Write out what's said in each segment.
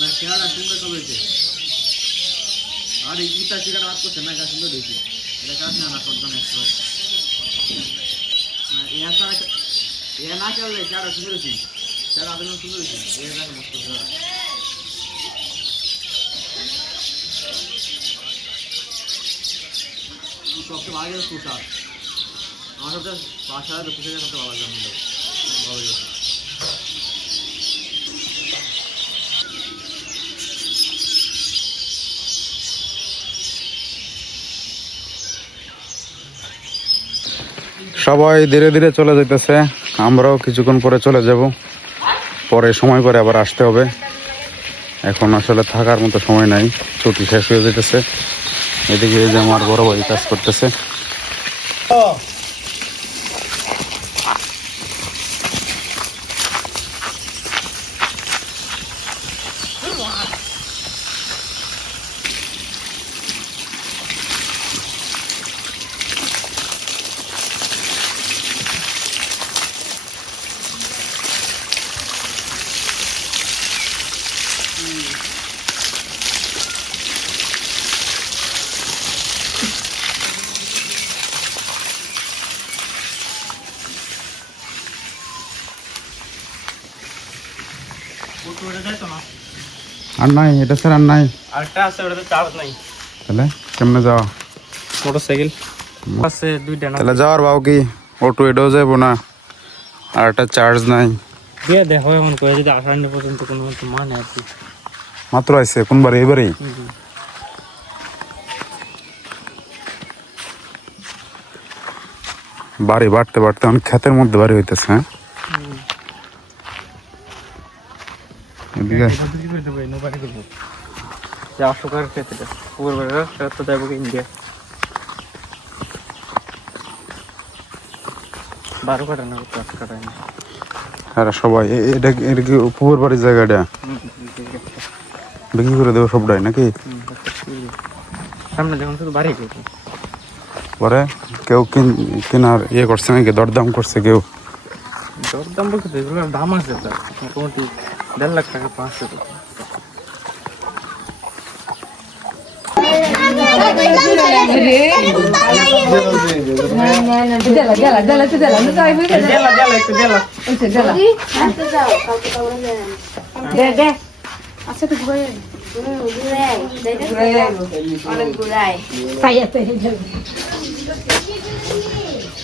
না খেয়াটা সুন্দর কবে আর ইটা শিকাটা বাদ করছে না এটা সুন্দর দেখি এটা কাজ না সন্তান না খেললে খেয়াটা সুন্দর হয়েছি খেয়াটা আদর সুন্দর হয়েছি এ দেখে মস্ত সবচেয়ে ভালো গেছে পোশাক আমার সবচেয়ে বাসা পোশাকের সবচেয়ে ভালো লাগে ভালো গেছে সবাই ধীরে ধীরে চলে যেতেছে, আমরাও কিছুক্ষণ পরে চলে যাব, পরে সময় করে আবার আসতে হবে। এখন আসলে থাকার মতো সময় নাই, ছুটি শেষ হয়ে যেতেছে। এদিকে এই যে আমার বড় ভাই কাজ করতেছে। আর নাই, এটা স্যার আর নাই, আরেকটা আছে ওটাতে চার্জ নাই। তাহলে কেমনে যাওয়া? মোটরসাইকেল আছে দুইটা না, তাহলে যাওয়ার ভাও কি? অটো এটাও যাবো না, আর একটা চার্জ নাই। দিয়ে দেখো এমন করে যদি আসার পর্যন্ত কোনো মানে আছে। মাত্র আইছে কোনবার এবারেই? বাড়ি বাড়তে বাড়তে অনেক ক্ষেতের মধ্যে বাড়ি হইতেছে। হ্যাঁ এদিকে ইন্ডিয়া 12 কাটা না 5 কাটা না। হ্যাঁ সবাই এটা এটা কি পুকুর বাড়ির জায়গাটা বিক্রি করে দেবো সবটাই নাকি? সামনে যখন শুধু বাড়ি গেছে পরে কেউ কেনার ইয়ে করছে নাকি, দরদাম করছে কেউ? দরদাম বলতে এগুলোর দাম আছে তার মোটামুটি 1.5 লাখ টাকা 500 টাকা।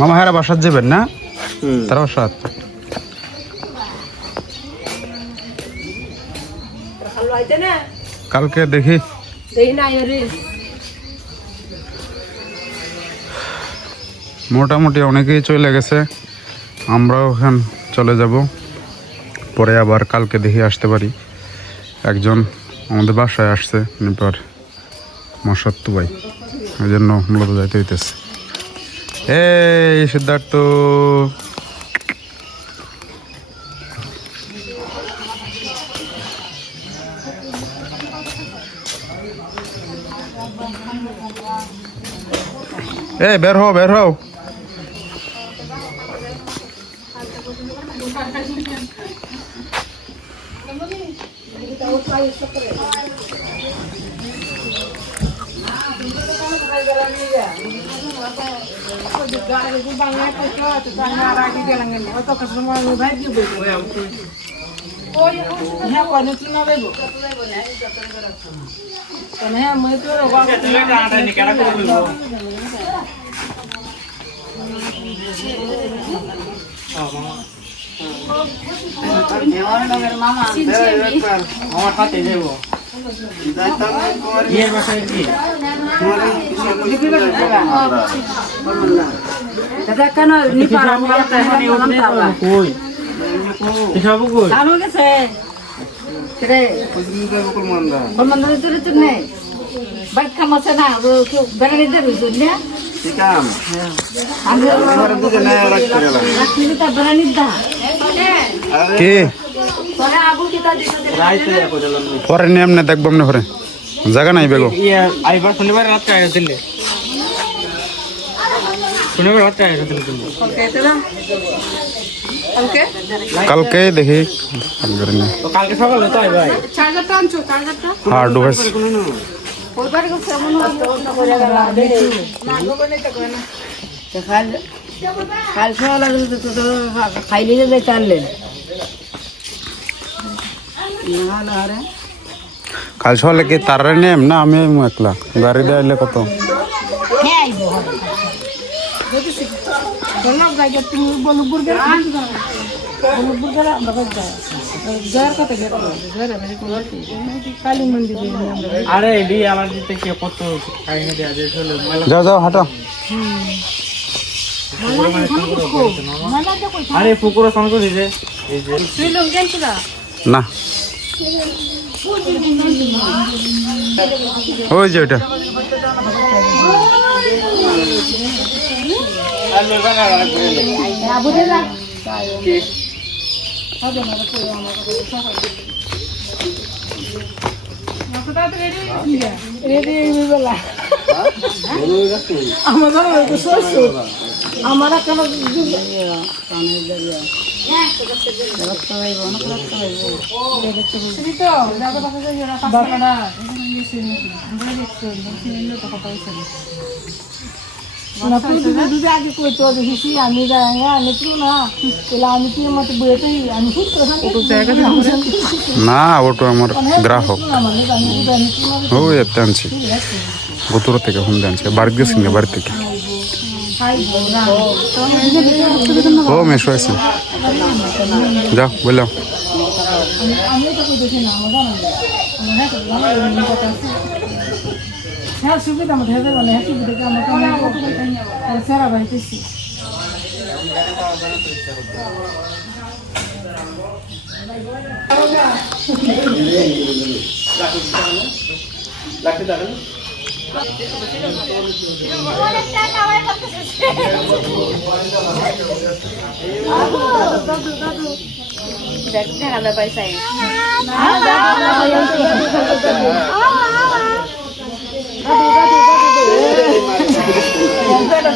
মামা হ্যাঁ বাসাত যাবেন না? তারা বাসাত কালকে দেখি। মোটামুটি অনেকেই চলে গেছে, আমরাও এখন চলে যাব, পরে আবার কালকে দেখি আসতে পারি। একজন আমাদের বাসায় আসছে এরপর মশাত্তু ভাই, ওই জন্য মূলত যাইতে হইতেছে। এই সিদ্ধার্থ বের হও বের হও। আমার হাতে যাবো ইয়ের বাসায় কি দাদা কেন নিপার আমার তাহলে বললাম তাওলা কই এসব কই চালু গেছে রে বকুল মন্দা তো নেই বাইক কামছে না ও কেউ বেড়ানি দেবে না ঠিকাম আমরা দুজনে রাখতে তা বেড়ানি দা কে পরে আবু কিতা দিতে রাইতে কইলাম পরে নেমনে দেখব না পরে জায়গা নাই বেগো ইয়া আইবার শনিবার রাত কাজ দিলে কালকে দেখি কালকে সকালে তো ভাই হ্যাঁ ডুবাইছে খাইলে যে চাললেন কাল সকালে কি তারে নেম না আমি একলা গাড়ি দিয়ে কত আরে এডি আমার দিতে কি কত কাহিনী দেয়া যে হলো যাও যাও হাঁটো আরে পুকুরে ফোন করে দিছে এই যে না ওই যে ওটা আমার কেন আগে কইতো দেখেছি আমি আমি না আমি কি মতো বইতে আমি খুব না ওটা আমার গ্রাহক ও এতে আনছি গোতর থেকে ফোন আনছে বাড়িতে গেছেন বাড়ি থেকে ও মেশো আছে যাও বললাম হ্যাঁ সুবিধা আমাদের হেঁটে বলে হ্যাঁ সুবিধা আমাকে সেরা বাড়িতেছি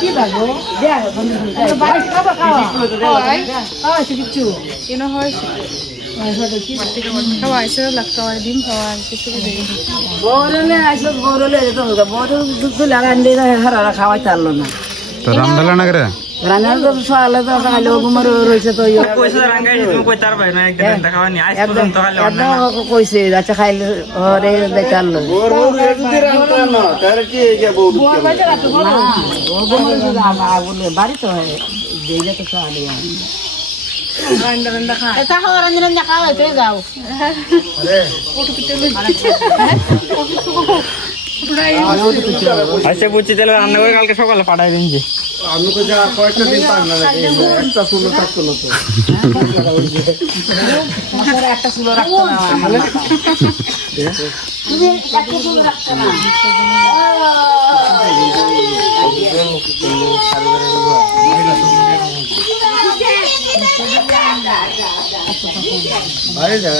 কি ভাগো কিছু কেন হয় খাওয়াইছে লাগতো ডিম খাওয়াই কিছু বড়লে আসো বড়লে তো বড় দুধ লাগান দিয়ে হারা খাওয়াই তারলো না তো রান্দালা না করে রান্না তো সকালে তো খাইলে ঘুমার রয়েছে তো পয়সা রাঙ্গাই তুমি কই তার ভাই না একদিন দেখাওনি আজ পর্যন্ত খাইলে একদম কইছে আচ্ছা খাইলে ঘরে বেচারলো ওর বউ একদিন রাখতো না তার কি এই যে বউ বলে বাড়ি তো দিলে তো খাওয়ালি আচ্ছা বুঝছি তাহলে রান্না করে কালকে সকালে পাঠাই দিন যে আমি কই যা কয়েকটা দিন পাক না লাগে একটা চুলো থাকতো না তো একটা চুলো রাখতো না তুমি একটা চুলো রাখতো না আরে যা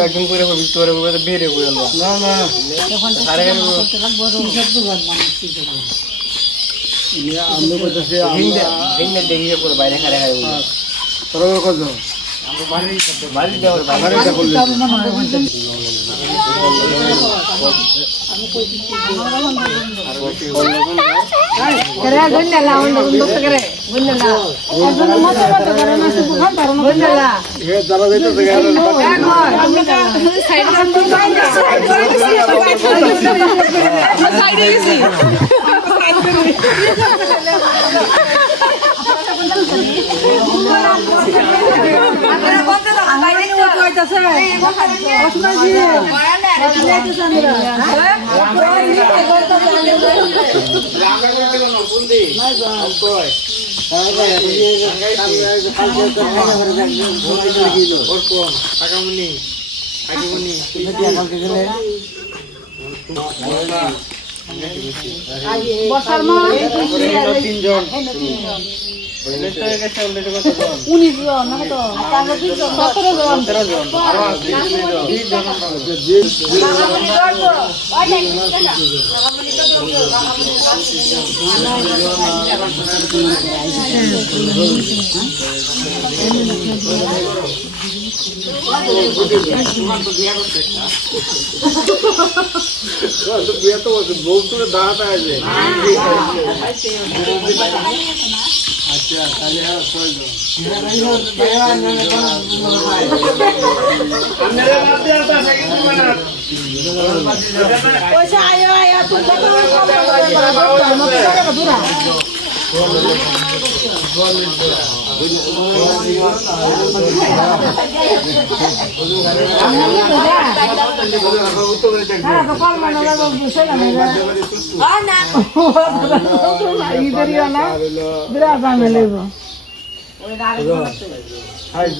একজন করে ভিতরে বেড়ে না না আমি বলতেছি দেখিয়ে করে বাইরে খারে খারে তোর কত বাড়ি দেওয়ার বাড়িটা করলে বর্ষার মা তিনজন 19 জন না তো 17 জন 13 জন আরো 20 জন বিয়ে তো বউ তো দাঁড়াতে আছে আচ্ছা তাহলে আর 6 জন আপনারা মধ্যে আছে কিন্তু মানে পয়সা আয় তুমি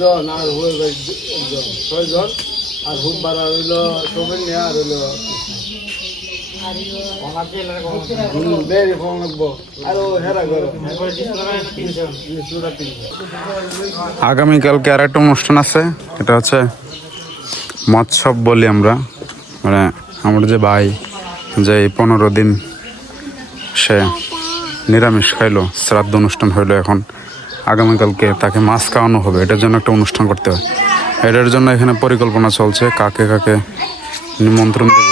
জন আর হয়ে গেল 6 জন আর হুম বাড়া হইল সবেন নিয়ে আর হইল বেরি ফোন লাগবো আর হেরা করো আগামীকালকে আর একটা অনুষ্ঠান আছে, এটা হচ্ছে মৎসব বলি আমরা, মানে আমার যে ভাই যে 15 দিন সে নিরামিষ খাইলো, শ্রাদ্ধ অনুষ্ঠান হইলো, এখন আগামীকালকে তাকে মাছ খাওয়ানো হবে, এটার জন্য একটা অনুষ্ঠান করতে হয়। এটার জন্য এখানে পরিকল্পনা চলছে, কাকে কাকে নিমন্ত্রণ দেব।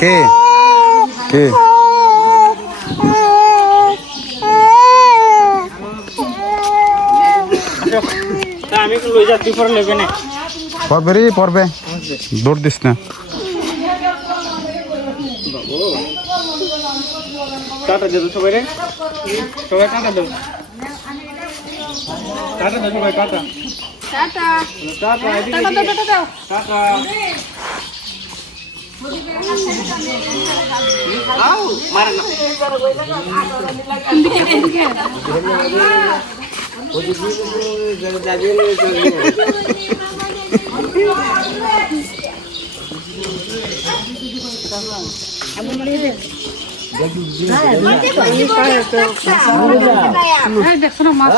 কে কে আমি একটু লই যাচ্ছি, পরে নেবে না। পড়বে রে, পড়বে, দৌড় দিস না। টাটা দেবো সবাই রে, সবাই টাটা দেবো, টাটা দেবো সবাই, টাটা টাটা টাটা এদিকে টাটা এদিকে। টাটা টাটা দেখছো না মাছ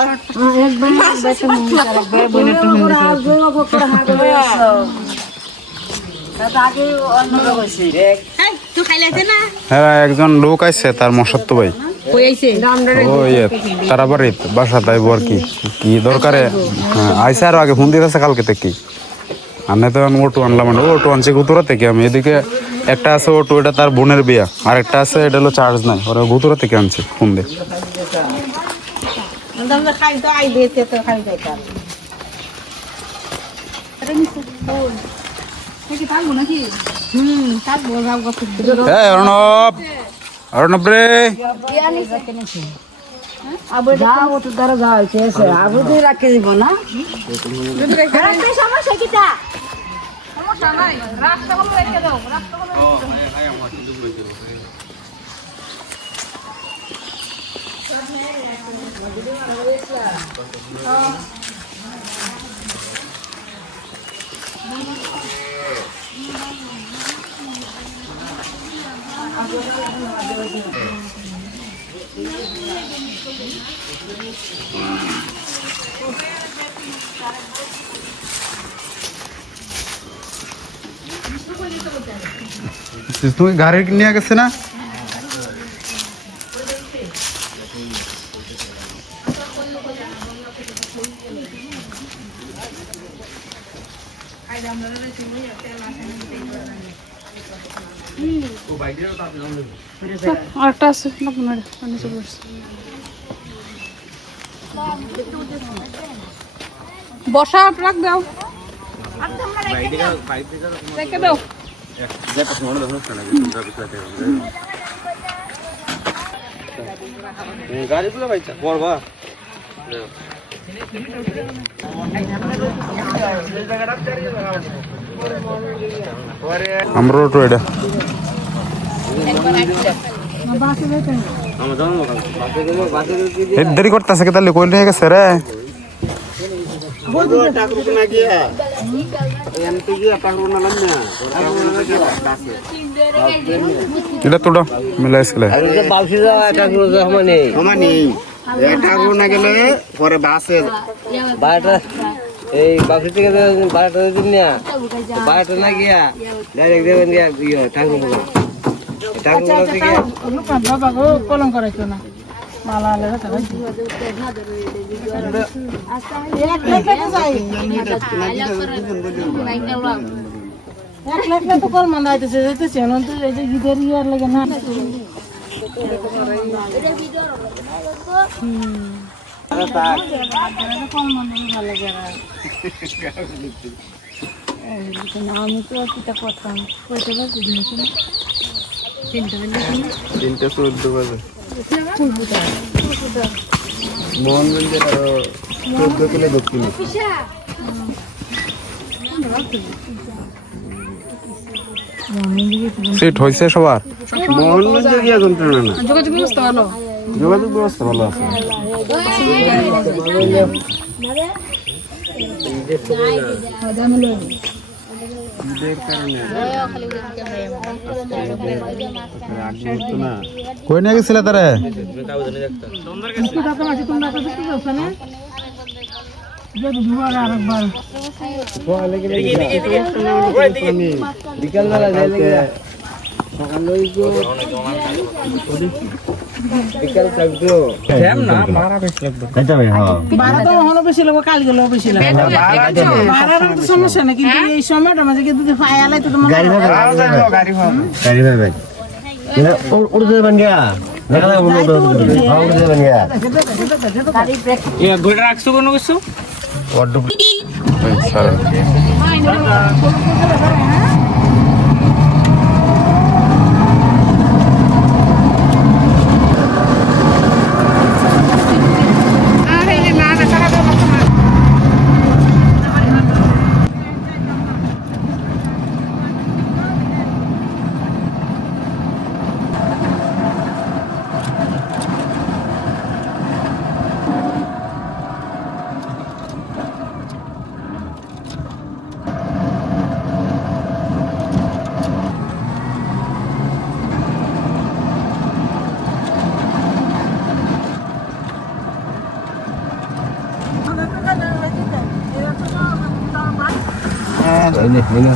হ্যাঁ, একজন লোক আছে, তার মশাত্ত ভাই, ওই তারা বাড়ির বাসা, তাই আর কি কি দরকারে আইসে, আরো আগে ফোন দিতেছে কালকে থেকে। আমি তো অটো আনলাম, অটো আনছি গুতুরা থেকে। আমি এদিকে একটা আছে অটো, এটা তার বোনের বিয়া, আর একটা আছে এটা হলো চার্জ নাই, ওরা গুতুরা থেকে আনছি ফোন দিয়ে। এই অর্ণব, অর্ণব রে, তুমি গাড়ি নিয়ে গেছে না? আরেকটা আছে না, বসা রাখ দাও, রেখে দাও। গাড়িগুলো ভাইছা পড়বা আমরা অটো এটা দেরি করতেছে কে, তাহলে কই নিয়ে গেছে রে? ঠাকুর না গিয়া এমপি গিয়া ঠাকুর না লাম না এটা তোটা মিলাইছিলে সমানি ঠাকুর না গেলে পরে বাসের বারোটা এই বাক্স থেকে বারোটা দিন না বারোটা না গিয়া ডাইরেক্ট দেবেন গিয়া ইয়ে ঠাকুর ঠাকুর থেকে বাবা গো কলম করাইছো না মালা আলে এক লাখ তো কল মানা আইতেছে যাইতেছে অনন্ত এই যে গিটার ইয়ার লাগে না আমি তো একটা কথা কইতে পারছি না 3:14 বাজে মোহনগঞ্জের আরো 14 কিলো দক্ষিণে সিট হয়েছে সবার মোহনগঞ্জে গিয়া যন্ত্রণা না যোগাযোগ ব্যবস্থা ভালো যোগাযোগ ব্যবস্থা ভালো আছে কই নিয়ে গেছিলে তারে বিকালবেলা যাইলে বিকাল থাকতো ভাড়া তো হলো বেশি লাগবে কাল গেলেও বেশি লাগবে ভাড়ার তো সমস্যা না কিন্তু এই সময়টা মাঝে যদি ফাই আলাই তো তোমার গাড়ি ভাই উড়তে যাবেন গিয়া দেখা যাবে উড়তে যাবেন গিয়া ঘুরে রাখছো কোনো কিছু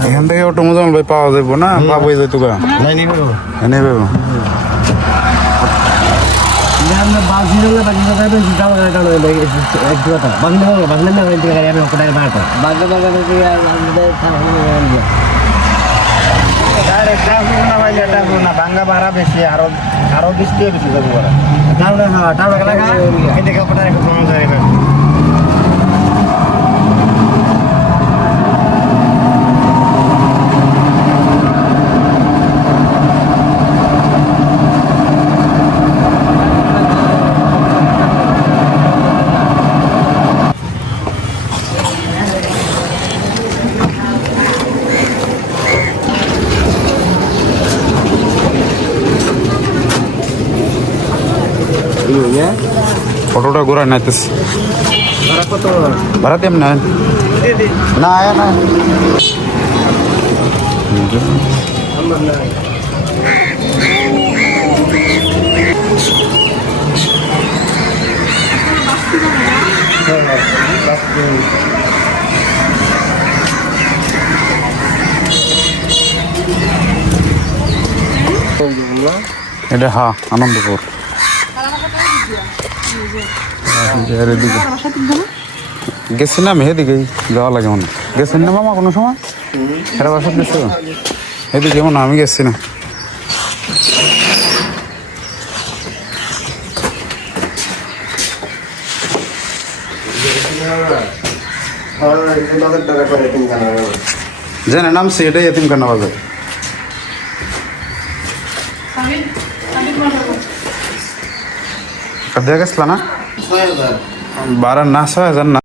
এখান থেকে অটো মোজাম ভাই পাওয়া যাবো না পাবোই যাইতো গা এনে পাবো ভাঙ্গা ভাড়া বেশি আরো 20 টাকা বেশি যাবো অটোটা ঘোরা নাইতেছে ভাড়া তেমন না আয়া না এটা হ্যাঁ আনন্দপুর গেছিলাম এদিকেই যাওয়া লাগে মনে গেছেন না মামা কোনো সময় এরা বাসা গেছে এদিকে মনে আমি গেছি না জেনে নামছি এটাই এতিমখানা বাজার দেখা গেছিল না 12 না 6,000 না